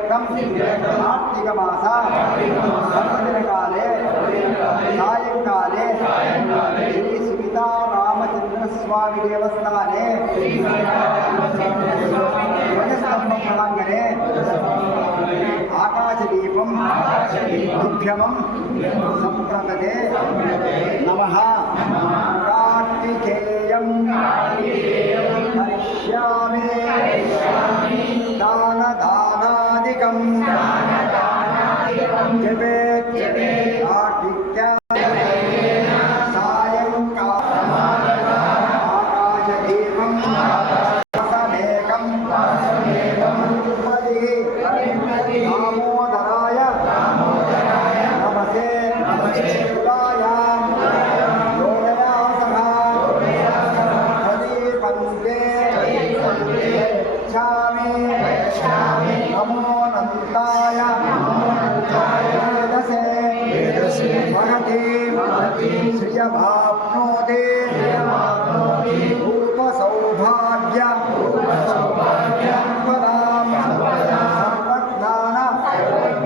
సిద్ధ్యర్థం కార్తీక మాస సర్వదినకాలే సాయంకాలే శ్రీ సీతారామచంద్రస్వామి దేవస్థానే ధ్వజస్తంభం ప్రాంగణే ఆకాశదీపం ఉద్యమం సంప్రదతే నమ దానదానాదికం జపేత్ కార్తిక్య సాయంకాలాకాశదీపం వాసమేకం దామోదరాయ నమస్తే श्रियमाप्नोति रूपसौभाग्य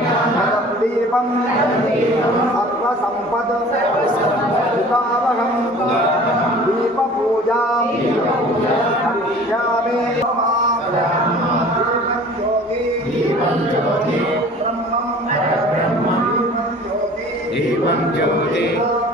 सर्वज्ञानदीपम् सर्वसम्पद उपावहम् दीपपूजां करिष्यामि ब्रह्मं ज्योति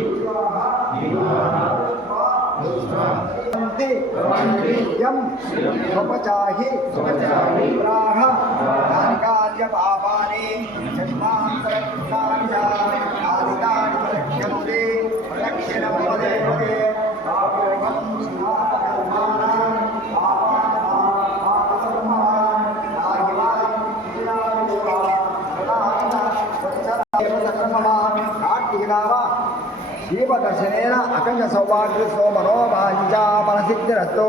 భవంతి యం దీపదర్శనేన అఖండ సౌభాగ్యస్తో మనోవాంఛామనసిద్ధిరస్తో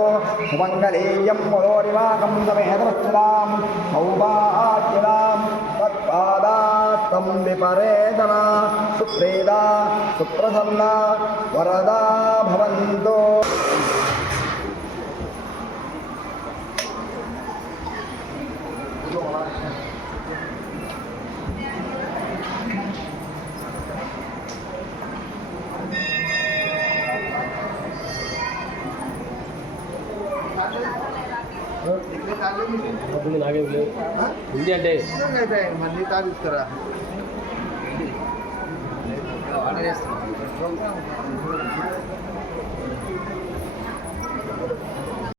సుమంగళేయం మనోనివాకం తమేతమశ్చిరాం సౌభాగ్యరాం తత్పాదాస్తం విపరేదన సుప్రేదా సుప్రసన్న వరదా భవంతో నాకేం లేదు ఉంది అంటే మళ్ళీ తాగిస్తారా ఆర్డర్ చేస్తాను